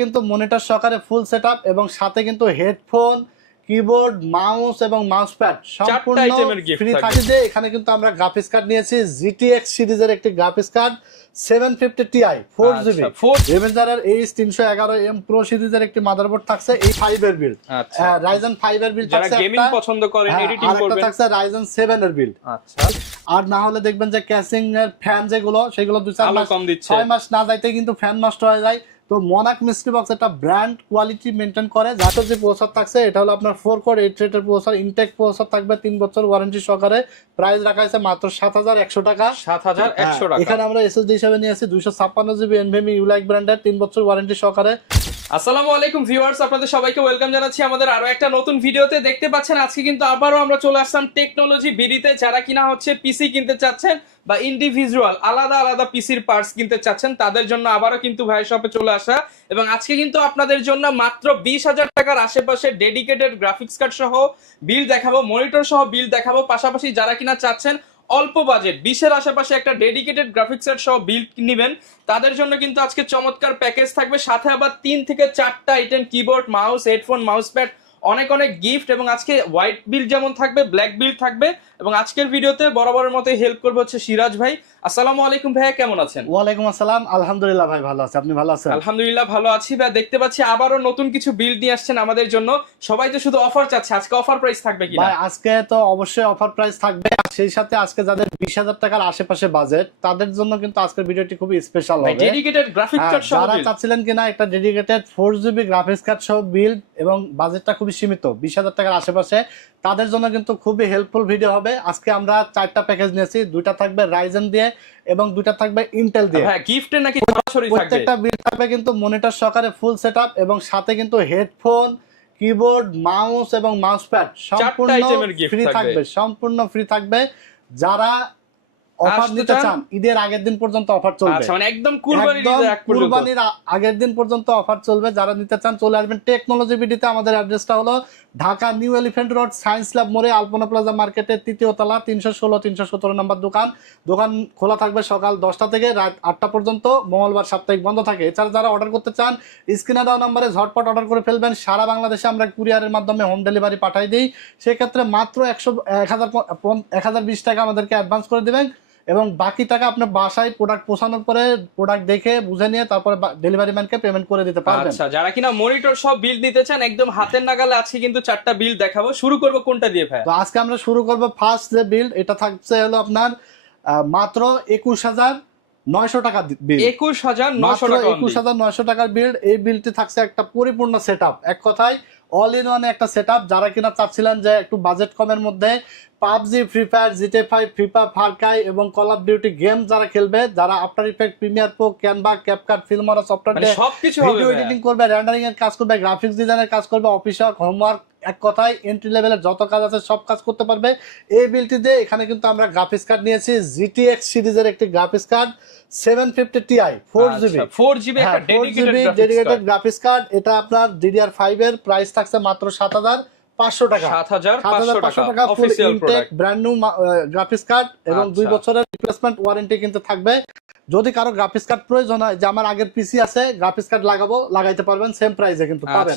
কিন্তু মনিটর সহকারে full setup এবং সাথে কিন্তু হেডফোন, কিবোর্ড, মাউস এবং মাউস প্যাড সম্পূর্ণ ফ্রি থাকছে। এখানে কিন্তু আমরা গ্রাফিক্স কার্ড নিয়েছি GTX সিরিজের একটি graphics card 750 Ti 4GB রেভেঞ্জারের H311M Pro সিরিজের একটি মাদারবোর্ড থাকছে। এই 5 এর বিল্ড, Ryzen 5 এর বিল্ড থাকছে, যারা গেমিং পছন্দ করেন এডিটিং করবেন থাকছে Ryzen 7 এর বিল্ড। আচ্ছা, আর না হলে দেখবেন যে ক্যাসিং এর ফ্যান যেগুলো সেগুলো 2-4 মাস 6 মাস না যাইতে কিন্তু ফ্যান নষ্ট হয়ে যায়। তো মনাক মিস্ট্রি বক্স একটা ব্র্যান্ড কোয়ালিটি মেনটেন করে। যাতে যে প্রসেসর থাকছে এটা হলো আপনার 4 কোর 8 থ্রেডের প্রসেসর, ইনটেক প্রসেসর থাকবে, 3 বছর ওয়ারেন্টি সহকারে। প্রাইস রাখা আছে মাত্র 7100 টাকা। 7100 টাকা। এখানে আমরা এসএসডি হিসেবে নিয়েছি 256GB NVMe ইউলাইক ব্র্যান্ডের 3 বছর ওয়ারেন্টি সহকারে। আসসালামু আলাইকুম ভিউয়ার্স, আপনাদের সবাইকে ওয়েলকাম জানাচ্ছি আমাদের আরো একটা নতুন ভিডিওতে। দেখতে পাচ্ছেন আজকে কিন্তু আবারও আমরা চলে আসলাম টেকনোলজি বিডিতে। যারা কিনা হচ্ছে পিসি কিনতে চাচ্ছেন বা ইন্ডিভিজুয়াল আলাদা আলাদা পিসির পার্টস কিনতে চাচ্ছেন তাদের জন্য আবারও কিন্তু ভাই শপে চলে আসা। এবং আজকে কিন্তু আপনাদের জন্য মাত্র 20,000 টাকার আশেপাশে ডেডিকেটেড গ্রাফিক্স কার্ড সহ বিল দেখাবো, মনিটর সহ বিল দেখাবো। পাশাপাশি যারা কিনা চাচ্ছেন অল্প বাজেট 20-এর আশেপাশে একটা ডেডিকেটেড গ্রাফিক্স কার্ড সহ বিল্ড নেবেন তাদের জন্য কিন্তু আজকে চমৎকার প্যাকেজ থাকবে। সাথে আবার 3 থেকে 4টা item, keyboard, mouse, headphone, mouse pad, অনেক অনেক গিফট। এবং আজকে হোয়াইট বিল যেমন থাকবে ব্ল্যাক বিল থাকবে। এবং আজকের ভিডিওতে বরাবরের মতো হেল্প করবে হচ্ছে সিরাজ ভাই। আসসালামু আলাইকুম ভাইয়া, কেমন আছেন? ওয়ালাইকুম আসসালাম, আলহামদুলিল্লাহ ভাই ভালো আছি, আপনি ভালো আছেন? আলহামদুলিল্লাহ ভালো আছি ভাই। দেখতে পাচ্ছি আবারও নতুন কিছু বিল্ড নিয়ে আসছেন আমাদের জন্য। সবাই তো শুধু অফার চাচ্ছে, আজকে অফার প্রাইস থাকবে কি? ভাই আজকে তো অবশ্যই অফার প্রাইস থাকবে। সেই সাথে আজকে যাদের 20,000 টাকার আশেপাশে বাজেট তাদের জন্য কিন্তু আজকের ভিডিওটি খুবই স্পেশাল হবে। ডেডিকেটেড গ্রাফিক্স কার্ড সহ যারা চাচ্ছিলেন কিনা একটা ডেডিকেটেড 4GB গ্রাফিক্স কার্ড সহ বিল্ড এবং বাজেটটা খুবই সীমিত 20,000 টাকার আশেপাশে, তাদের জন্য কিন্তু খুবই হেল্পফুল ভিডিও হবে। আজকে আমরা 4টা প্যাকেজ নিয়েছি, 2টা থাকবে রাইজেন দিয়ে এবং 2টা থাকবে ইন্টেল দিয়ে। হ্যাঁ, গিফটে নাকি সরাসরি থাকবে। প্রত্যেকটা বিল্ড থাকবে কিন্তু মনিটর সহকারে ফুল সেটআপ এবং সাথে কিন্তু হেডফোন, কিবোর্ড, মাউস এবং মাউস প্যাড সম্পূর্ণ ফ্রি থাকবে, সম্পূর্ণ ফ্রি থাকবে। যারা অফার নিতে চান ঈদের আগের দিন পর্যন্ত অফার চলবে। আচ্ছা, মানে একদম কুরবানির আগের দিন পর্যন্ত অফার চলবে। যারা নিতে চান চলে আসবেন টেকনোলজি বিডিতে। আমাদের অ্যাড্রেসটা হলো Dhaka new elephant road, science lab মোড়ে, আলপনা প্লাজা মার্কেটের 3য় তলা, 316-317 নম্বর দোকান। দোকান খোলা থাকবে সকাল 10টা থেকে রাত 8টা পর্যন্ত, মঙ্গলবার সাপ্তাহিক বন্ধ থাকে। এছাড়া যারা অর্ডার করতে চান স্ক্রিনে দেওয়া নম্বরে ঝটপট অর্ডার করে ফেলবেন। সারা বাংলাদেশে আমরা কুরিয়ারের মাধ্যমে হোম ডেলিভারি পাঠিয়ে দিই। সেক্ষেত্রে মাত্র 1020 টাকা আমাদেরকে অ্যাডভান্স করে দেবেন এবং বাকি টাকা আপনার বাসায় প্রোডাক্ট পৌঁছানোর পরে প্রোডাক্ট দেখে বুঝে নিয়ে তারপরে ডেলিভারি ম্যানকে পেমেন্ট করে দিতে পারবেন। আচ্ছা, যারা কিনা মনিটর সব বিল নিতে চান একদম হাতের নাগালে আজকে কিন্তু 4টা বিল দেখাবো। শুরু করব কোনটা দিয়ে ভাই? তো আজকে আমরা শুরু করব ফার্স্ট যে বিল, এটা থাকছে হলো আপনার মাত্র 21,900 টাকা বিল। 21,900 টাকার বিল। এই বিলটি থাকছে একটা পরিপূর্ণ সেটআপ, এক কথায় অল ইন ওয়ান একটা সেটআপ। যারা কিনা চাচ্ছিলেন যে একটু বাজেট কমের মধ্যে PUBG, free fire, GTA 5, FIFA, Far Cry এবং কল অফ ডিউটি গেম যারা খেলবে, যারা after effect, Premiere Pro, Canva, CapCut, ফিল্মরা software দিয়ে সবকিছু ভিডিও এডিটিং করবে, রেন্ডারিং এর কাজ করবে, গ্রাফিক্স ডিজাইনের কাজ করবে, অফিস ওয়ার্ক, হোমওয়ার্ক, এক কথায় এন্ট্রি লেভেলের যত কাজ আছে সব কাজ করতে পারবে এই বিলটি দিয়ে। এখানে কিন্তু আমরা গ্রাফিক্স কার্ড নিয়েছি GTX সিরিজের একটি গ্রাফিক্স কার্ড 750 Ti 4GB একটা ডেডিকেটেড গ্রাফিক্স কার্ড। এটা আপনার DDR5 এর প্রাইস থাকছে মাত্র 7,500 টাকা। 7,500 টাকা full intake brand new graphics card এবং 2 বছরের রিপ্লেসমেন্ট ওয়ারেন্টি কিন্তু থাকবে। যদি কারো গ্রাফিক্স কার্ড প্রয়োজন হয়, যে আমার আগের পিসি আছে গ্রাফিক্স কার্ড লাগাবো, লাগাইতে পারবেন, সেম প্রাইসে কিন্তু পাবেন।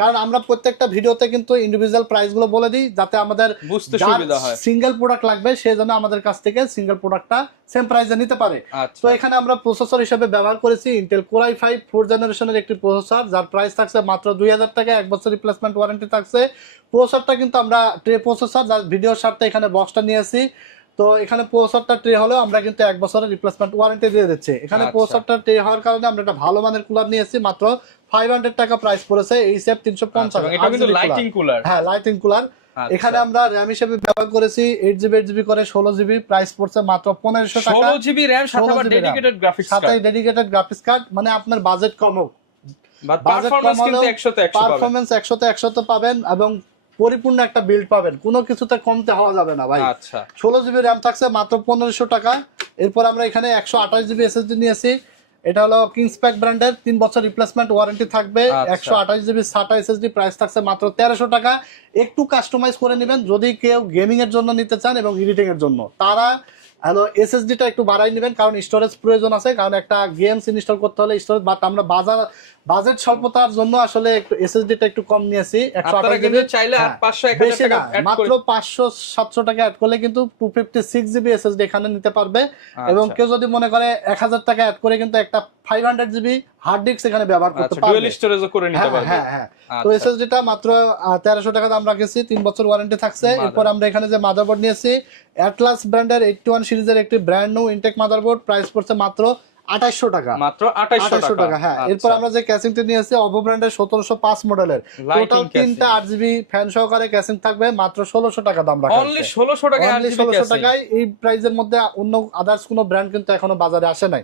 কারণ আমরা প্রত্যেকটা ভিডিওতে কিন্তু ইন্ডিভিজুয়াল প্রাইস গুলো বলে দিই যাতে আমাদের বুঝতে সুবিধা হয়। সিঙ্গেল প্রোডাক্ট লাগবে সেই জন্য আমাদের কাছ থেকে সিঙ্গেল প্রোডাক্টটা সেম প্রাইসে নিতে পারে। তো এখানে আমরা প্রসেসর হিসেবে ব্যবহার করেছি ইন্টেল কোর i5 4th জেনারেশনের একটি প্রসেসর, যার প্রাইস থাকছে মাত্র 2,000 টাকা, 1 বছর রিপ্লেসমেন্ট ওয়ারেন্টি থাকছে। প্রসেসরটা কিন্তু আমরা ট্রে প্রসেসর, যার ভিডিওর সাথে এখানে বক্সটা নিয়েছি। তো এখানে প্রসেসরটা ট্রে হলেও আমরা কিন্তু 1 বছরের রিপ্লেসমেন্ট ওয়ারেন্টি দিয়ে দিচ্ছি। এখানে প্রসেসরটা ট্রে হওয়ার কারণে আমরা একটা ভালো মানের কুলার নিয়েছি, মাত্র 500 টাকা প্রাইস পড়েছে। HF 350, এটা কিন্তু লাইটিং কুলার। হ্যাঁ, লাইটিং কুলার। এখানে আমরা র‍্যাম হিসেবে ব্যবহার করেছি 8GB 8GB করে 16GB, প্রাইস পড়ছে মাত্র 1,500 টাকা। 16GB র‍্যাম সাথে আবার ডেডিকেটেড গ্রাফিক্স কার্ড, সাথে ডেডিকেটেড গ্রাফিক্স কার্ড, মানে আপনার বাজেট কম হোক, পারফরম্যান্স কিন্তু 100 তে 100 পাবেন। পারফরম্যান্স 100 তে 100 তো পাবেন এবং পরিপূর্ণ একটা বিল্ড পাবেন, কোনো কিছুতে কমতে হওয়া যাবে না ভাই। আচ্ছা, 16GB র‍্যাম থাকছে মাত্র 1,500 টাকা। এরপর আমরা এখানে 128GB SSD নিয়েছি। এটা হলো কিংসপ্যাক ব্র্যান্ডের, 3 বছর রিপ্লেসমেন্ট ওয়ারেন্টি থাকবে। 128GB SATA SSD, প্রাইস থাকছে মাত্র 1,300 টাকা। একটু কাস্টমাইজ করে নেবেন যদি কেউ গেমিং এর জন্য নিতে চান এবং এডিটিং এর জন্য, তারা হ্যালো এসএসডিটা একটু বাড়াই নেবেন, কারণ স্টোরেজ প্রয়োজন আছে, কারণ একটা গেমস ইনস্টল করতে হলে স্টোরেজ, বাট আমরা বাজেট স্বল্পতার জন্য আসলে একটু এসএসডিটা একটু কম নিয়েছি। আপনারা কিন্তু চাইলে 500 1000 টাকা অ্যাড করে মাত্র 500-700 টাকা অ্যাড করলে কিন্তু 256 জিবি এসএসডি এখানে নিতে পারবে। এবং কেউ যদি মনে করে 1000 টাকা অ্যাড করে কিন্তু একটা 500 জিবি হার্ড ডিস্ক এখানে ব্যবহার করতে পারবে, ডুয়াল স্টোরেজও করে নিতে পারবে। হ্যাঁ। তো এসএসডিটা মাত্র 1300 টাকা দাম রাখেছি, 3 বছর ওয়ারেন্টি থাকছে। এরপর আমরা এখানে যে মাদারবোর্ড নিয়েছি অ্যাটলাস ব্র্যান্ডের 81 সিরিজের একটি brand new Intech motherboard, price পড়ছে মাত্র 2800 টাকা, মাত্র 2800 টাকা। হ্যাঁ। এরপর আমরা যে ক্যাসিংটা নিয়েছি অভো ব্র্যান্ডের 1705 মডেলের, টোটাল 3টা 8GB ফ্যান সহকারে ক্যাসিং থাকবে, মাত্র 1600 টাকা দাম রাখা আছে। অনলি 1600 টাকা, 1600 টাকায় এই প্রাইজের মধ্যে অন্য আদার্স কোনো ব্র্যান্ড কিন্তু এখনো বাজারে আসে নাই।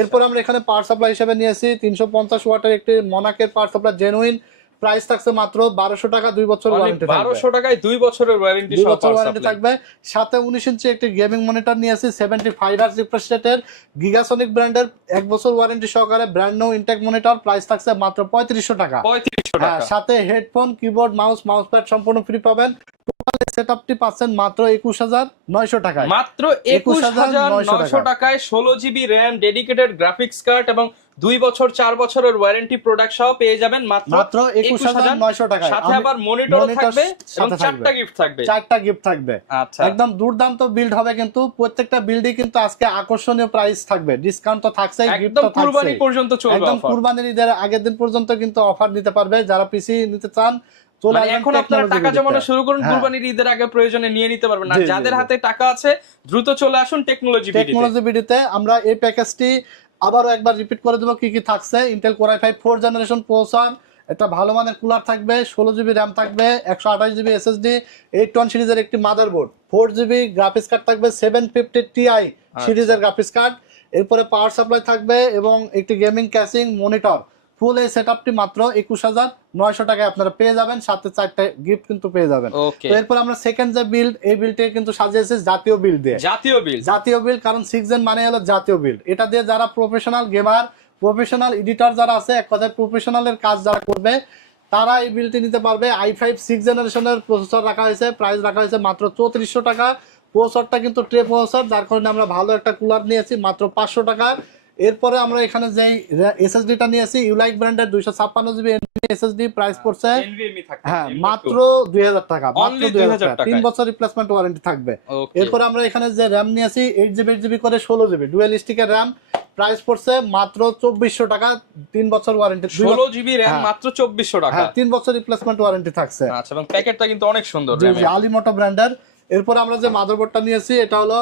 এরপর আমরা এখানে পাওয়ার সাপ্লাই হিসেবে নিয়েছি 350 ওয়াটের একটি মনাকের পাওয়ার সাপ্লাই জেনুইন, প্রাইস থাকছে মাত্র 1200 টাকা, 2 বছর ওয়ারেন্টি থাকবে। 1200 টাকায় 2 বছরের ওয়ারেন্টি সহ ওয়ারেন্টি থাকবে। সাথে 19 ইঞ্চি একটি গেমিং মনিটর নিয়েছি 75 হার্জ রিফ্রেশ রেটের গিগাসনিক ব্র্যান্ডের, 1 বছর ওয়ারেন্টি সহকারে brand new Intech monitor, price থাকছে মাত্র 3500 টাকা। 3500 টাকা। সাথে হেডফোন, কিবোর্ড, মাউস প্যাড সম্পূর্ণ ফ্রি পাবেন। টোটাল সেটআপটি পাচ্ছেন মাত্র 21900 টাকায়, মাত্র 21900 টাকায় 16 GB RAM, dedicated graphics card এবং 2 বছর 4 বছরের ওয়ারেন্টি প্রোডাক্ট সহ পেয়ে যাবেন মাত্র 21900 টাকায়। সাথে আবার মনিটরও থাকবে এবং 4টা গিফট থাকবে। 4টা গিফট থাকবে। আচ্ছা, একদম দুর্দান্ত বিল্ড হবে, কিন্তু প্রত্যেকটা বিল্ডই কিন্তু আজকে আকর্ষণীয় প্রাইস থাকবে, ডিসকাউন্ট তো থাকছেই, গিফট তো থাকছেই। কুরবানি পর্যন্ত চলবে একদম অফার। কুরবানির ঈদের আগের দিন পর্যন্ত কিন্তু অফার দিতে পারবে যারা পিসি নিতে চান। মানে এখন আপনারা টাকা জমানো শুরু করুন, কুরবানির ঈদের আগে প্রয়োজনে নিয়ে নিতে পারবেন। আর যাদের হাতে টাকা আছে দ্রুত চলে আসুন টেকনোলজি বিডিতে। আমরা এই প্যাকেজটি আবারও একবার রিপিট করে দেবো কি কি থাকছে। Intel core i5 4 generation processor, একটা ভালো মানের কুলার থাকবে, 16 জিবি র্যাম থাকবে, 128 জিবি এসএসডি, 81 সিরিজের একটি মাদারবোর্ড, 4 জিবি গ্রাফিক্স কার্ড থাকবে, 750 Ti সিরিজের গ্রাফিক্স কার্ড। এরপরে পাওয়ার সাপ্লাই থাকবে এবং একটি গেমিং ক্যাসিং মনিটর। ফুল এই সেটআপটি মাত্র 21900 টাকায় আপনারা পেয়ে যাবেন, সাথে 4টা গিফট কিন্তু পেয়ে যাবেন। তো এরপর আমরা সেকেন্ড যে বিল্ড, এই বিল্ডটি কিন্তু সাজিয়েছি জাতীয় বিল্ড দিয়ে। জাতীয় বিল্ড কারণ 6 জেন মানে হলো জাতীয় বিল্ড। এটা দিয়ে যারা প্রফেশনাল গেমার, প্রফেশনাল এডিটর যারা আছে, এক কথায় প্রফেশনালের কাজ যারা করবে, তারা এই বিল্ডটি নিতে পারবে। i5 6 জেনারেশনের প্রসেসর রাখা হয়েছে, প্রাইস রাখা হয়েছে মাত্র 3400 টাকা। প্রসেসরটা কিন্তু ট্রে প্রসেসর, যার কারণে আমরা ভালো একটা কুলার নিয়েছি মাত্র 500 টাকা। এরপরে আমরা এখানে যে এসএসডিটা নিয়েছি ইউলাইক ব্র্যান্ডের 256 জিবি এসএসডি, প্রাইস পড়ছে মাত্র 2000 টাকা, মাত্র 2000 টাকা। 3 বছর রিপ্লেসমেন্ট ওয়ারেন্টি থাকবে। এরপর আমরা এখানে যে র‍্যাম নিয়েছি 8 জিবি করে 16 জিবি ডুয়াল স্টিকের র‍্যাম, প্রাইস পড়ছে মাত্র 2400 টাকা, 3 বছর ওয়ারেন্টি। 16 জিবি র‍্যাম মাত্র 2400 টাকা। 3 বছর রিপ্লেসমেন্ট ওয়ারেন্টি থাকছে। আচ্ছা, এবং প্যাকেটটা কিন্তু অনেক সুন্দর, আলিমোটো ব্র্যান্ডের। এরপর আমরা যে মাদারবোর্ডটা নিয়েছি এটা হলো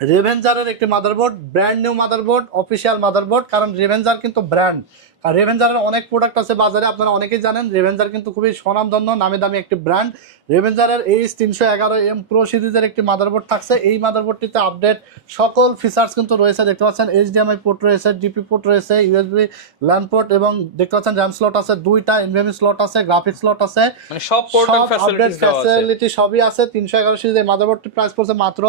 রেভেঞ্জারের একটি motherboard, brand new motherboard, official motherboard. কারণ রেভেঞ্জার কিন্তু ব্র্যান্ড, আর রেভেঞ্জারের অনেক প্রোডাক্ট আছে বাজারে, আপনারা অনেকেই জানেন রেভেঞ্জার কিন্তু খুবই স্বনামধন্য নামি দামি একটি ব্র্যান্ড। রেভেঞ্জারের H311M প্রো সিরিজের একটি মাদারবোর্ড থাকছে। এই মাদারবোর্ডটিতে আপডেট সকল ফিচার্স কিন্তু রয়েছে, দেখতে পাচ্ছেন HDMI পোর্ট রয়েছে, ডিপি পোর্ট রয়েছে, USB ল্যান পোর্ট, এবং দেখতে পাচ্ছেন র্যাম স্লট আছে 2টা, NVMe স্লট আছে, গ্রাফিক্স স্লট আছে, মানে সব পোর্টাল ফ্যাসিলিটি সবই আছে। 311 সিরিজের মাদারবোর্ডটি প্রাইস পড়ছে মাত্র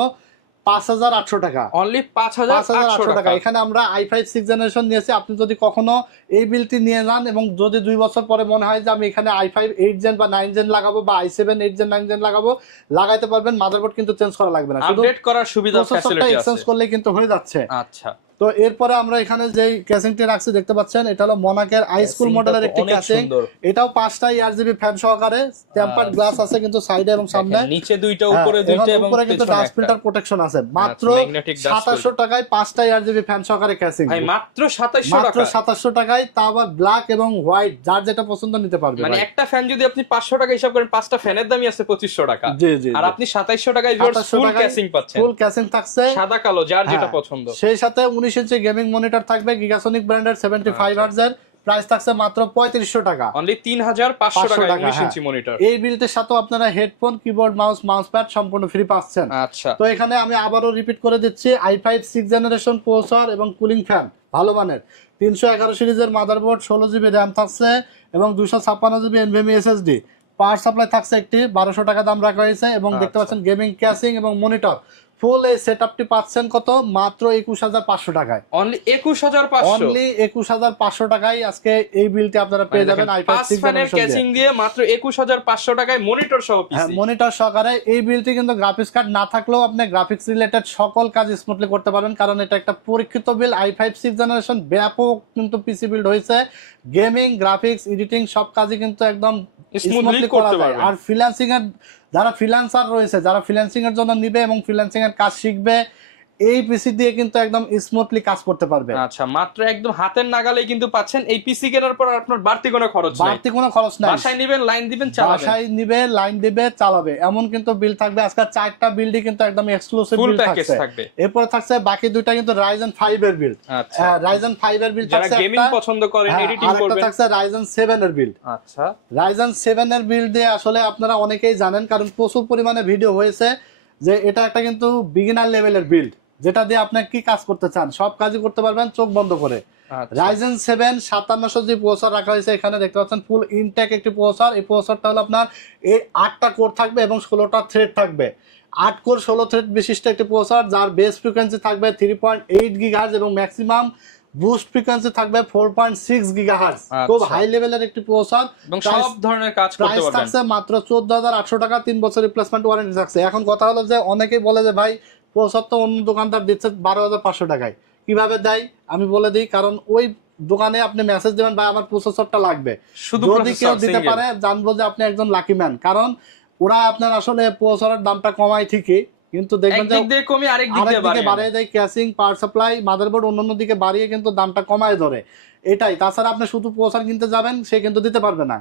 5800 টাকা, অনলি 5800 টাকা। এখানে আমরা i5 6 জেনারেশন নিয়েছি। আপনি যদি কখনো এই বিলটি নিয়ে যান এবং যদি 2 বছর পরে মনে হয় যে আমি এখানে i5 8 জেন বা 9 জেন লাগাবো বা i7 8 জেন 9 জেন লাগাবো, লাগাইতে পারবেন। মাদারবোর্ড কিন্তু চেঞ্জ করা লাগবে না, আপডেট করার সুবিধা ফ্যাসিলিটি আছে, এক্সচেঞ্জ করলে কিন্তু হয়ে যাচ্ছে। আচ্ছা, তো এরপরে আমরা এখানে যে ক্যাসিংটি রাখছি দেখতে পাচ্ছেন, এটা হলো মনাকের হাই স্কুল মডেলের একটি ক্যাসিং। এটাও 5টা ইয়ারজিবি ফ্যান সহকারে, টেম্পারড গ্লাস আছে কিন্তু সাইডে এবং সামনে, নিচে 2টা উপরে 2টা এবং উপরে কিন্তু ডাস্ট ফিল্টার প্রোটেকশন আছে। মাত্র 2700 টাকায় 5টা ইয়ারজিবি ফ্যান সহকারে ক্যাসিং, ভাই মাত্র 2700 টাকা। মাত্র 2700 টাকায়, তা আবার ব্ল্যাক এবং হোয়াইট, যার যেটা পছন্দ নিতে পারবে। মানে একটা ফ্যান যদি আপনি 500 টাকা হিসাব করেন, 5টা ফ্যানের দামই আছে 2500 টাকা। জি জি, আর আপনি 2700 টাকায় ফুল ক্যাসিং পাচ্ছেন, ফুল ক্যাসিং থাকছে সাদা কালো, যার যেটা পছন্দ। সেই সাথে 19 ইঞ্চি গেমিং মনিটর থাকবে, গিগাসনিক ব্র্যান্ডের 75 হার্জের, প্রাইস থাকছে মাত্র 3500 টাকা, অনলি 3500 টাকা 19 ইঞ্চি মনিটর। এই বিলটির সাথে আপনারা হেডফোন, কিবোর্ড, মাউস প্যাড সম্পূর্ণ ফ্রি পাচ্ছেন। আচ্ছা, তো এখানে আমি আবারও রিপিট করে দিচ্ছি, i5 6 জেনারেশন প্রসেসর এবং কুলিং ফ্যান ভালো মানের, 311 সিরিজের মাদারবোর্ড, 16 জিবি র‍্যাম থাকছে এবং 256 GB NVMe SSD, power supply থাকছে একটি 1200 টাকা দাম রাখা হয়েছে, এবং দেখতে পাচ্ছেন গেমিং ক্যাসিং এবং মনিটর ফুল এই সেটআপটি পাচ্ছেন কত? মাত্র 21500 টাকায়। অনলি 21500, অনলি 21500 টাকায় আজকে এই বিলটি আপনারা পেয়ে যাবেন i5 5 ফ্যানের ক্যাচিং দিয়ে মাত্র 21500 টাকায় মনিটর সহ পিসি। হ্যাঁ, মনিটর সহকারে। এই বিলটি কিন্তু গ্রাফিক্স কার্ড না থাকলেও আপনি গ্রাফিক্স রিলেটেড সকল কাজ স্মুথলি করতে পারবেন, কারণ এটা একটা পরীক্ষিত বিল। i5 6th জেনারেশন ব্যাপক কিন্তু পিসি বিল্ড হয়েছে, গেমিং, গ্রাফিক্স, এডিটিং সব কাজই কিন্তু একদম স্মুথলি করা যায়। আর ফ্রিল্যান্সিং এর যারা ফ্রিল্যান্সার রয়েছে, যারা ফ্রিল্যান্সিং এর জন্য নিবে এবং ফ্রিল্যান্সিং এর কাজ শিখবে, এই পিসি দিয়ে কিন্তু একদম স্মুথলি কাজ করতে পারবে। আচ্ছা, মাত্র একদম হাতের নাগালেই কিন্তু পাচ্ছেন। এই পিসি কেনার পর আপনার বাড়তি কোনো খরচ নাই, বাড়তি কোনো খরচ নাই। বাসায় নেবেন, লাইন দিবেন, চালাবেন, বাসায় নিবে, লাইন দিবে, চালাবে, এমন কিন্তু বিল থাকবে। আজকে 4টা বিলই কিন্তু একদম এক্সক্লুসিভ ফুল বিল প্যাকেজ থাকছে। থাকবে। এরপর থাকছে বাকি দুইটা কিন্তু Ryzen 5 এর বিল। আচ্ছা, Ryzen 5 এর বিল যারা থাকছে গেমিং একটা, পছন্দ করেন, এডিটিং আরেকটা করবেন, থাকছে Ryzen 7 এর বিল। আচ্ছা, Ryzen 7 এর বিল দিয়ে আসলে আপনারা অনেকেই জানেন, কারণ প্রচুর পরিমাণে ভিডিও হয়েছে যে এটা একটা কিন্তু বিগিনার লেভেলের বিল্ড, যেটা দিয়ে আপনি কি কাজ করতে চান সব কাজই করতে পারবেন চোখ বন্ধ করে। আচ্ছা। Ryzen 7 5700 জি প্রসেসর রাখা হয়েছে এখানে, দেখতে পাচ্ছেন ফুল ইনটেক একটি প্রসেসর। এই প্রসেসরটা হলো আপনার এই 8টা কোর থাকবে এবং 16টা থ্রেড থাকবে। 8 কোর 16 থ্রেড বিশিষ্ট একটি প্রসেসর, যার বেস ফ্রিকোয়েন্সি থাকবে 3.8 গিগাহার্জ এবং ম্যাক্সিমাম বুস্ট ফ্রিকোয়েন্সি থাকবে 4.6 গিগাহার্জ। খুব হাই লেভেলের একটি প্রসেসর এবং সব ধরনের কাজ করতে প্রাইস পারবেন। থাকছে মাত্র 14800 টাকা, 3 বছর রিপ্লেসমেন্ট ওয়ারেন্টি থাকছে। এখন কথা হলো যে অনেকেই বলে যে ভাই প্রসেসর তো অন্য দোকানদার দিচ্ছে 12500 টাকায়, কিভাবে দেয় আমি বলে দিই। কারণ ওই দোকানে আপনি মেসেজ দিবেন ভাই আমার প্রসেসরটা লাগবে, যদি কেউ দিতে পারে জানবো যে আপনি একজন লাকি ম্যান। কারণ ওরা আপনার আসলে প্রসেসরের দামটা কমায় ঠিকই, কিন্তু দেখবেন যে একদিক দিয়ে কমে আরেক দিক দিয়ে বাড়িয়ে দেয়। ক্যাসিং, পাওয়ার সাপ্লাই, মাদারবোর্ড অন্যান্য দিকে বাড়িয়ে কিন্তু দামটা কমায় ধরে, এটাই। তাছাড়া আপনি শুধু প্রসেসর কিনতে যাবেন, সে কিন্তু দিতে পারবে না।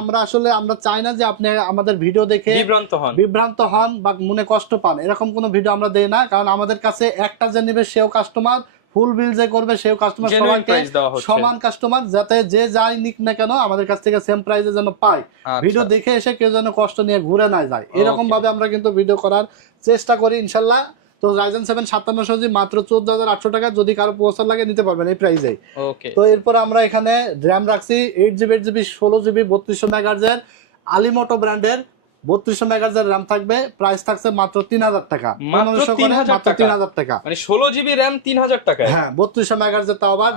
আমরা আসলে আমরা চাই না যে আপনি আমাদের ভিডিও দেখে বিভ্রান্ত হন বা মনে কষ্ট পান, এরকম কোনো ভিডিও আমরা দেই না। কারণ আমাদের কাছে একটা যে নেবে সেও কাস্টমার, ফুল বিল যে করবে সেও কাস্টমার, সবাইকে সমান কাস্টমার, যাতে যে যাই নিক না কেন আমাদের কাছ থেকে সেম প্রাইসে যেন পায়। ভিডিও দেখে এসে কেউ যেন কষ্ট নিয়ে ঘুরে না যায়, এরকম ভাবে আমরা কিন্তু ভিডিও করার চেষ্টা করি ইনশাল্লাহ। তো Ryzen 7 5700 জি মাত্র 14800 টাকা, যদি কারো প্রসেসর লাগে নিতে পারবেন এই প্রাইসে। তো এরপর আমরা এখানে র‍্যাম রাখছি 8GB 8GB 16GB 3200 মেগাহার্জ এর আলিমোটো ব্র্যান্ডের 3200 মেগাহার্জ এর র‍্যাম থাকবে। প্রাইস থাকছে মাত্র 3000 টাকা, মাত্র 3000 টাকা, মানে 16GB র‍্যাম 3000 টাকা। হ্যাঁ, 3200 মেগাহার্জ এর, তাও আবার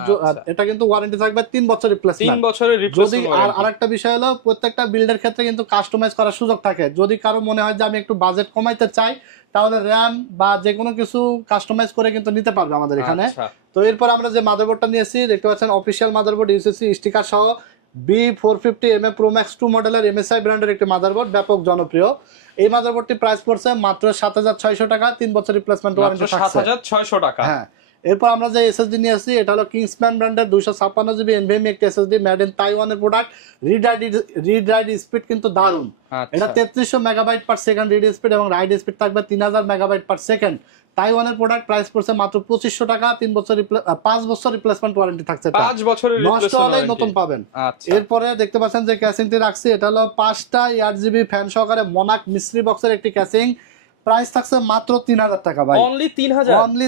এটা কিন্তু ওয়ারেন্টি থাকবে 3 বছর রিপ্লেসমেন্ট। 3 বছরের রিপ্লেসমেন্ট। আর আরেকটা বিষয় হলো প্রত্যেকটা বিল্ডের ক্ষেত্রে কিন্তু কাস্টমাইজ করার সুযোগ থাকে। যদি কারো মনে হয় যে আমি একটু বাজেট কমাইতে চাই, তাহলে র‍্যাম বা যে কোনো কিছু কাস্টমাইজ করে কিন্তু নিতে পারবে আমাদের এখানে। তো এরপর আমরা যে মাদারবোর্ডটা নিয়েছি দেখতে পাচ্ছেন, অফিশিয়াল মাদারবোর্ড, ইউসিসি স্টিকার সহ B450MA Pro Max 2 মডেলের MSI ব্র্যান্ডের একটি মাদারবোর্ড, ব্যাপক জনপ্রিয়। এই মাদারবোর্ডটি প্রাইস পড়ছে মাত্র 7600 টাকা, 3 বছর রিপ্লেসমেন্ট ওয়ারেন্টি থাকছে। 7600 টাকা। হ্যাঁ, এরপর আমরা যে এসএসডি নিয়ে আসছি এটা হলো কিংসম্যান ব্র্যান্ডের 256GB NVMe একটি এসএসডি, মেড ইন তাইওয়ানের প্রোডাক্ট। রিড রাইট স্পিড কিন্তু দারুণ। এটা 3300 megabyte per second read speed এবং রাইড স্পিড থাকবে 3000 মেগাবাইট পার সেকেন্ড। তাইওয়ানের প্রোডাক্ট, প্রাইস পড়ছে মাত্র 2500 টাকা, 5 বছর রিপ্লেসমেন্ট ওয়ারেন্টি থাকছে। 5 বছরের নষ্ট হলেই নতুন পাবেন। এরপরে দেখতে পাচ্ছেন যে ক্যাসিংটি রাখছি, এটা হলো 5টা 8GB ফ্যান সহকারে মনাক মিস্ট্রি বক্সের একটি ক্যাসিং। প্রাইস থাকছে মাত্র 3000 টাকা ভাই, অনলি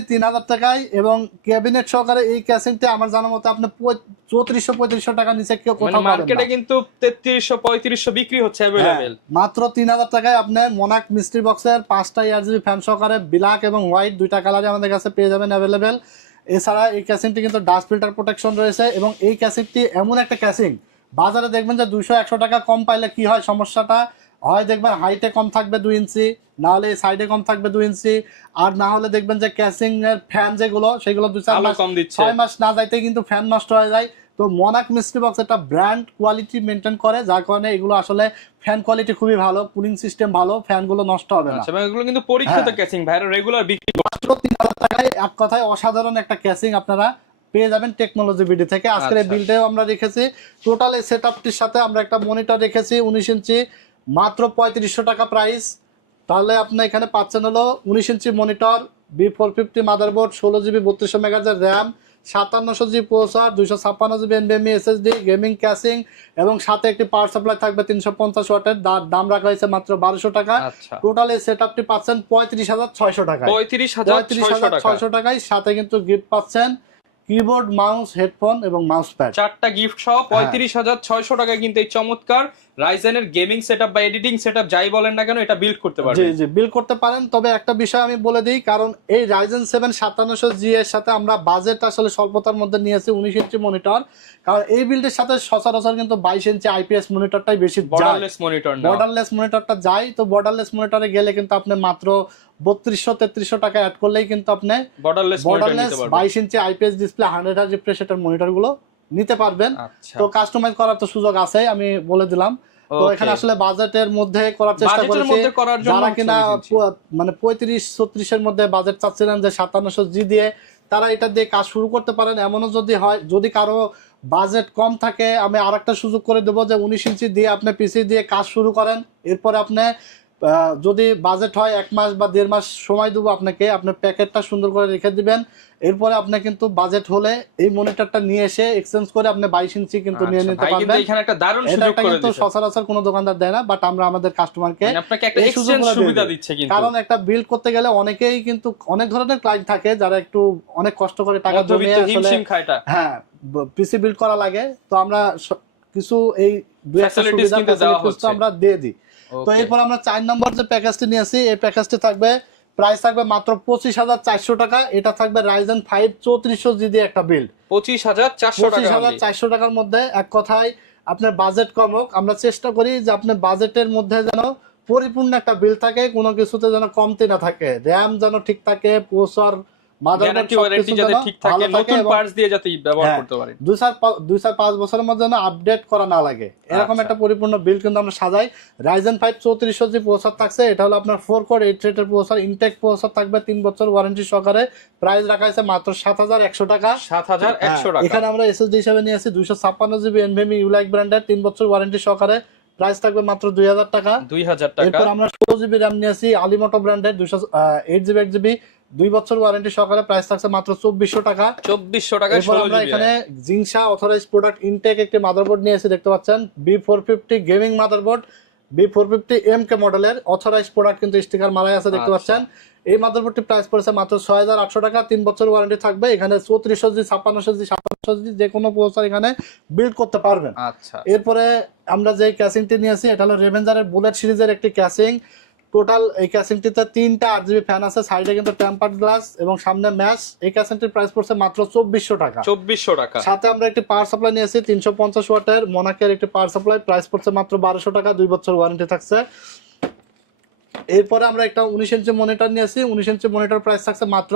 3000 টাকায়। এবং ক্যাবিনেট সহকারে এই ক্যাসিংটা আমার জানার মতে আপনি 3400-3500 টাকা নিচে কেউ কোথাও পাবেন না। মার্কেটে কিন্তু 3300-3500 বিক্রি হচ্ছে अवेलेबल। মাত্র 3000 টাকায় আপনি মনাক মিস্ট্রি বক্সের 5টা 8GB ফ্যান সহকারে ব্ল্যাক এবং হোয়াইট দুইটা কালারে আমাদের কাছে পেয়ে যাবেন अवेलेबल। এছাড়া এই ক্যাসিংটি কিন্তু ডাস্ট ফিল্টার প্রোটেকশন রয়েছে, এবং এই ক্যাসিংটি এমন একটা ক্যাসিং, বাজারে দেখবেন যে 200-100 টাকা কম পাইলে কি হয় সমস্যাটা হয়, দেখবেন হাইটে কম থাকবে 2 ইঞ্চি, না হলে সাইডে কম থাকবে 2 ইঞ্চি, আর না হলে দেখবেন যে ক্যাসিং এর ফ্যান যেগুলো সেগুলো 2-4 মাস না যাইতে কিন্তু ফ্যান নষ্ট হয়ে যায়। তো মনাক মিস্ট্রি বক্স একটা ব্র্যান্ড কোয়ালিটি মেনটেন করে, যার কারণে এগুলো আসলে ফ্যান কোয়ালিটি খুবই ভালো, কুলিং সিস্টেম ভালো, ফ্যানগুলো নষ্ট হবে না। আচ্ছা, এগুলো কিন্তু পরীক্ষিত ক্যাসিং, ভাইরা রেগুলার বিক্রি মাত্র 3000 টাকায়। এক কথায় অসাধারণ একটা ক্যাসিং আপনারা পেয়ে যাবেন টেকনোলজি বিডি থেকে। আজকের এই বিলটাও আমরা রেখেছি টোটাল এই সেটআপটির সাথে। আমরা একটা মনিটর রেখেছি 19 ইঞ্চি, মাত্র 3500 টাকা প্রাইস। তাহলে আপনি এখানে পাচ্ছেন হলো 19 inch monitor, B450 motherboard, 16GB 3200 megahertz RAM, 5700G processor, 256GB NVMe SSD, gaming casing, এবং সাথে একটি পাওয়ার সাপ্লাই থাকবে 350 ওয়াটের। দাম রাখা হয়েছে মাত্র 1200 টাকা। টোটাল এই সেটআপটি পাচ্ছেন 35600 টাকায়। 35600 টাকায়। সাথে কিন্তু গিফট পাচ্ছেন কিবোর্ড, মাউস, হেডফোন এবং মাউস প্যাড। 4টা গিফট সহ 35,600 টাকায় কিন্তু এই চমৎকার রাইজেনের গেমিং সেটআপ বা এডিটিং সেটআপ যাই বলেন না কেন এটা বিল্ড করতে জি পারবেন। জি বিল করতে পারেন। তবে একটা বিষয় আমি বলে দিই, কারণ এই রাইজেন 7 5700G এর সাথে আমরা বাজেট আসলে স্বল্পতার মধ্যে নিয়েছি 19 ইঞ্চি মনিটর, কারণ এই বিল্ডের সাথে সচরাচর কিন্তু 22 ইঞ্চি আইপিএস মনিটরটাই বেশি যায়, বর্ডারলেস মনিটর না। বর্ডারলেস মনিটরটা যায়। তো বর্ডারলেস মনিটরে গেলে কিন্তু আপনি মাত্র 3200-3300 টাকা অ্যাড করলেই কিন্তু আপনি বর্ডারলেস মনিটর নিতে পারবেন। 22 ইঞ্চি আইপিএস ডিসপ্লে 100 হার্জ রিফ্রেশ রেটের মনিটর গুলো নিতে পারবেন। আচ্ছা, তো কাস্টমাইজ করার তো সুযোগ আছে, আমি বলে দিলাম। তো Okay. এখানে আসলে বাজেটের মধ্যে করার চেষ্টা বাজেটের করেছি। মধ্যে করার জন্য যারা কিনা 24 ইঞ্চি। মানে 35-36 এর মধ্যে বাজেট চাচ্ছিলেন যে 5700G দিয়ে, তারা এটা দিয়ে কাজ শুরু করতে পারেন। এমনও যদি হয়, যদি কারো বাজেট কম থাকে, আমি আরেকটা সুযোগ করে দেবো যে 19 ইঞ্চি দিয়ে আপনি পিসি দিয়ে কাজ শুরু করেন। এরপরে আপনি যদি বাজেট হয় 1 মাস বা 1.5 মাস সময় দেবো আপনাকে, আপনি প্যাকেটটা সুন্দর করে রেখে দিবেন। এরপরে আপনি কিন্তু বাজেট হলে এই মনিটরটা নিয়ে এসে এক্সচেঞ্জ করে আপনি 22 ইঞ্চি কিন্তু নিয়ে আচ্ছা, নিতে ভাই কিন্তু পারবেন। এখানে একটা দারুণ এটা সুযোগ করে কিন্তু দিয়েছে। সচরাচর কোনো দোকানদার দেয় না, বাট আমরা আমাদের কাস্টমারকে মানে আপনাকে একটা এই এক্সচেঞ্জ সুযোগগুলো সুবিধা দিয়ে দিই। দিচ্ছে কিন্তু। কারণ একটা বিল্ড করতে গেলে অনেকেই কিন্তু অনেক ধরনের ক্লায়েন্ট থাকে যারা একটু অনেক কষ্ট করে টাকা জমিয়ে মধ্যবিত্ত আসলে হিমশিম খায়টা। হ্যাঁ পিসি বিল্ড করা লাগে। তো আমরা কিছু এই দুই একটা Facilities সুবিধা কিন্তু দেওয়া facilities তো হচ্ছে। আমরা দিয়ে দিই। তো Okay. এরপর আমরা 4 নম্বর যে প্যাকেজটি নিয়েছি, এই প্যাকেজটি থাকবে, প্রাইস থাকবে মাত্র 25,400 টাকা। এটা থাকবে রাইজেন 5 3400G দিয়ে একটা বিল্ড, 25,400 টাকা। 25,400 টাকার মধ্যে। এক কথায় আপনার বাজেট কম হোক, আমরা চেষ্টা করি যে আপনার বাজেটের মধ্যে যেন পরিপূর্ণ একটা বিল থাকে, কোনো কিছুতে যেন কমতি না থাকে, র্যাম যেন ঠিক থাকে, প্রসেসর, গ্যারান্টি ওয়ারেন্টি যাতে ঠিক থাকে, নতুন পার্টস দিয়ে যাতে ব্যবহার করতে পারেন। 2-5 বছরের মধ্যে যেন আপডেট করা না লাগে, এরকম আচ্ছা। একটা পরিপূর্ণ বিল কিন্তু আমরা সাজাই। রাইজেন 5 3400G প্রসেসর থাকছে, এটা হলো আপনার 4 কোর 8 থ্রেডের প্রসেসর, ইনটেক প্রসেসর থাকবে, 3 বছর ওয়ারেন্টি সহকারে। প্রাইস রাখা হয়েছে মাত্র 7,100 টাকা। 7,100 টাকা। এখানে আমরা এসএসডি হিসেবে নিয়েছি 256GB NVMe ইউলাইক ব্র্যান্ডের, 3 বছর ওয়ারেন্টি সহকারে। প্রাইস থাকবে মাত্র 2,000 টাকা। 2,000 টাকা। এরপর আমরা 16GB RAM নিয়েছি আলিমোটো ব্র্যান্ডের 8GB 8GB, 2 বছর ওয়ারেন্টি সহকারে। প্রাইস থাকছে মাত্র 2,400 টাকা। 2,400 টাকা। এরপর আমরা 16 এখানে জিংসা অথরাইজ প্রোডাক্ট ইনটেক একটি মাদারবোর্ড নিয়েছি, দেখতে পাচ্ছেন B450 gaming motherboard, B450 MK মডেলের অথরাইজ প্রোডাক্ট, কিন্তু স্টিকার মারাই আছে, দেখতে আচ্ছা। পাচ্ছেন। এই মাদারবোর্ডটি প্রাইস পড়েছে মাত্র 6,800 টাকা। 3 বছর ওয়ারেন্টি থাকবে। এখানে 3400G 5600G যে কোনো প্রসেসর এখানে বিল্ড করতে পারবেন। আচ্ছা। এরপরে আমরা যে ক্যাসিংটি নিয়েছি, এটা হলো রেভেঞ্জারের বুলেট সিরিজের একটি ক্যাসিং। টোটাল এই ক্যাসিংটিতে 3টা 8GB ফ্যান আছে, সাইডে কিন্তু টেম্পার্ড গ্লাস এবং সামনে ম্যাচ। এই ক্যাসিংটির প্রাইস পড়ছে মাত্র 2,400 টাকা। 2,400 টাকা। সাথে আমরা একটি পাওয়ার সাপ্লাই নিয়েছি 350 ওয়াটের মোনাকের একটি পাওয়ার সাপ্লাই, প্রাইস পড়ছে মাত্র 1,200 টাকা। 2 বছর ওয়ারেন্টি থাকছে। এরপরে আমরা একটা 19 ইঞ্চি মনিটর নিয়েছি, 19 ইঞ্চি মনিটর প্রাইস থাকছে মাত্র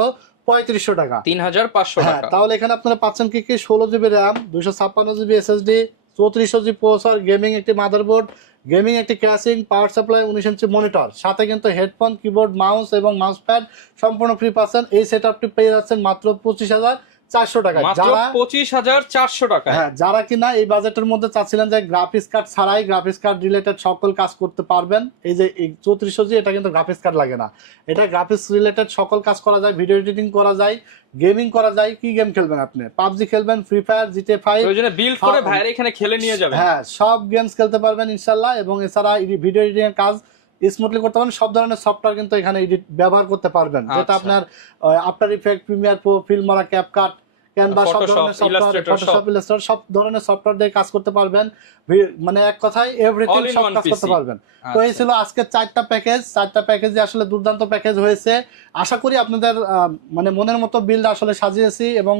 3,500 টাকা। 3,500 হ্যাঁ, টাকা। তাহলে এখানে আপনারা পাচ্ছেন কি 16GB RAM, 256GB SSD, 3400G processor, gaming একটি মাদারবোর্ড, গেমিং একটি casing, power supply, 19 inch monitor, সাথে কিন্তু হেডফোন, কিবোর্ড, মাউস এবং মাউস প্যাড সম্পূর্ণ ফ্রি পাচ্ছেন। এই সেটআপটি পেয়ে যাচ্ছেন মাত্র 25,400 টাকা। মাত্র যারা 25,400 টাকা। হ্যাঁ, যারা কিনা এই বাজেটের মধ্যে চাচ্ছিলেন যে গ্রাফিক্স কার্ড ছাড়াই গ্রাফিক্স কার্ড রিলেটেড সকল কাজ করতে পারবেন, এই যে 3400G, এটা কিন্তু গ্রাফিক্স কার্ড লাগে না, এটা গ্রাফিক্স রিলেটেড সকল কাজ করা যায়, ভিডিও এডিটিং করা যায়, গেমিং করা যায়। কি গেম খেলবেন আপনি? পাবজি খেলবেন, ফ্রি ফায়ার, জিটিএ 5, প্রয়োজনে বিল্ড করে ভাইরে এখানে খেলে নিয়ে যাবেন। হ্যাঁ, সব গেমস খেলতে পারবেন ইনশাআল্লাহ। এবং এছাড়া ভিডিও এডিটিং এর কাজ স্মুথলি করতে পারবেন। সব ধরনের সফটওয়্যার কিন্তু এখানে এডিট ব্যবহার করতে পারবেন, যেটা আচ্ছা। আপনার after effect, Premiere Pro, ফিল্মরা, CapCut, Canva, সব ধরনের সফটওয়্যার, ফটোশপ, ইলাস্ট্রেটর, সব ধরনের সফটওয়্যার দিয়ে কাজ করতে পারবেন। মানে এক কথায় এভরিথিং, All in সব one কাজ করতে PC পারবেন। তো এই ছিল আজকে 4টা প্যাকেজ। 4টা প্যাকেজে আসলে দুর্দান্ত প্যাকেজ হয়েছে। আশা করি আপনাদের মানে মনের মতো বিল্ড আসলে সাজিয়েছি এবং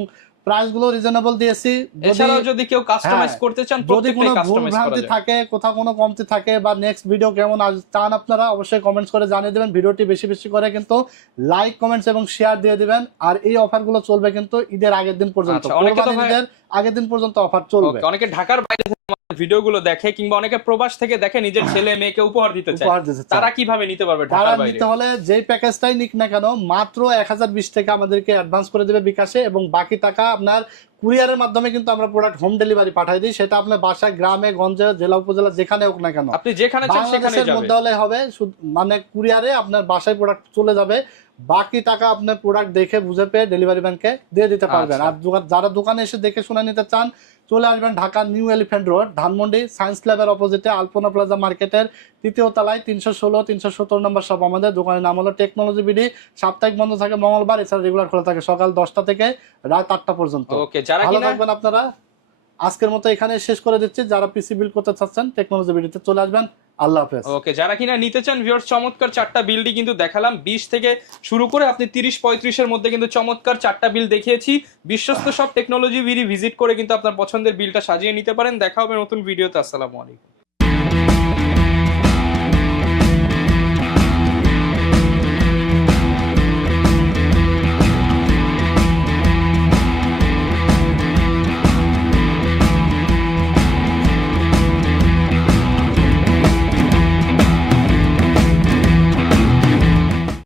প্রাইস গুলো রিজনেবল দিয়েছি। এছাড়াও যদি কেউ কাস্টমাইজ করতে চান, যদি প্রত্যেকটাই কোনো ভুল কাস্টমাইজ করা ভ্রান্তি যায়। থাকে, কোথাও কোনো কমতি থাকে, বা নেক্সট ভিডিও কেমন চান আপনারা, অবশ্যই কমেন্টস করে জানিয়ে দেবেন। ভিডিওটি বেশি বেশি করে কিন্তু লাইক, কমেন্টস এবং শেয়ার দিয়ে দিবেন। আর এই অফার গুলো চলবে কিন্তু ঈদের আগের দিন পর্যন্ত, আচ্ছা, অনেকে তো কোরবানির ঈদের আগের দিন পর্যন্ত অফার চলবে। Okay, অনেকে ঢাকার বাইরে থেকে আমাদের ভিডিওগুলো দেখে, কিংবা অনেকে প্রবাস থেকে দেখে, নিজের ছেলে মেয়েকে উপহার দিতে চায়, উপহার দিতে চায়। তারা কিভাবে নিতে পারবে তারা ঢাকার বাইরে? নিতে হলে যেই প্যাকেজটাই নিক না কেন, মাত্র 1020 টাকা আমাদেরকে অ্যাডভান্স করে দেবে বিকাশে, এবং বাকি টাকা আপনার কুরিয়ারের মাধ্যমে কিন্তু আমরা প্রোডাক্ট হোম ডেলিভারি পাঠাই দিই। সেটা আপনার বাসায়, গ্রামে, গঞ্জে, জেলা, উপজেলা যেখানে হোক না কেন, আপনি যেখানে চান সেখানে বাংলাদেশের যাবে। মধ্যে হলে হবে, মানে কুরিয়ারে আপনার বাসায় প্রোডাক্ট চলে যাবে। বাকি টাকা আপনি প্রোডাক্ট দেখে বুঝে পেয়ে ডেলিভারি ম্যানকে দিয়ে দিতে পারবেন। আচ্ছা। আর যারা দোকানে এসে দেখে শুনে নিতে চান চলে আসবেন Dhaka new elephant road, Dhanmondi science ল্যাবের অপোজিটে আলপনা প্লাজা মার্কেটের ৩য় তলায় ৩১৬-৩১৭ নম্বর শপ। আমাদের দোকানের নাম হলো টেকনোলজি বিডি। সাপ্তাহিক বন্ধ থাকে মঙ্গলবার, এছাড়া রেগুলার খোলা থাকে সকাল 10টা থেকে রাত 8টা পর্যন্ত। ওকে, যারা ভালো কিনা থাকবেন আপনারা। আজকের মতো এখানে শেষ করে দিচ্ছি। যারা পিসি বিল্ড করতে চাচ্ছেন টেকনোলজি বিডিতে চলে আসবেন। আল্লাহ হাফেজ। ওকে, যারা কিনা নিতে চান ভিউয়ার্স, চমৎকার 4টা বিলটি কিন্তু দেখালাম। 20 থেকে শুরু করে আপনি 30-35 এর মধ্যে কিন্তু চমৎকার 4টা বিল দেখিয়েছি। বিশ্বস্ত সব টেকনোলজি বিডি ভিজিট করে কিন্তু আপনার পছন্দের বিলটা সাজিয়ে নিতে পারেন। দেখা হবে নতুন ভিডিওতে। আসসালামু আলাইকুম।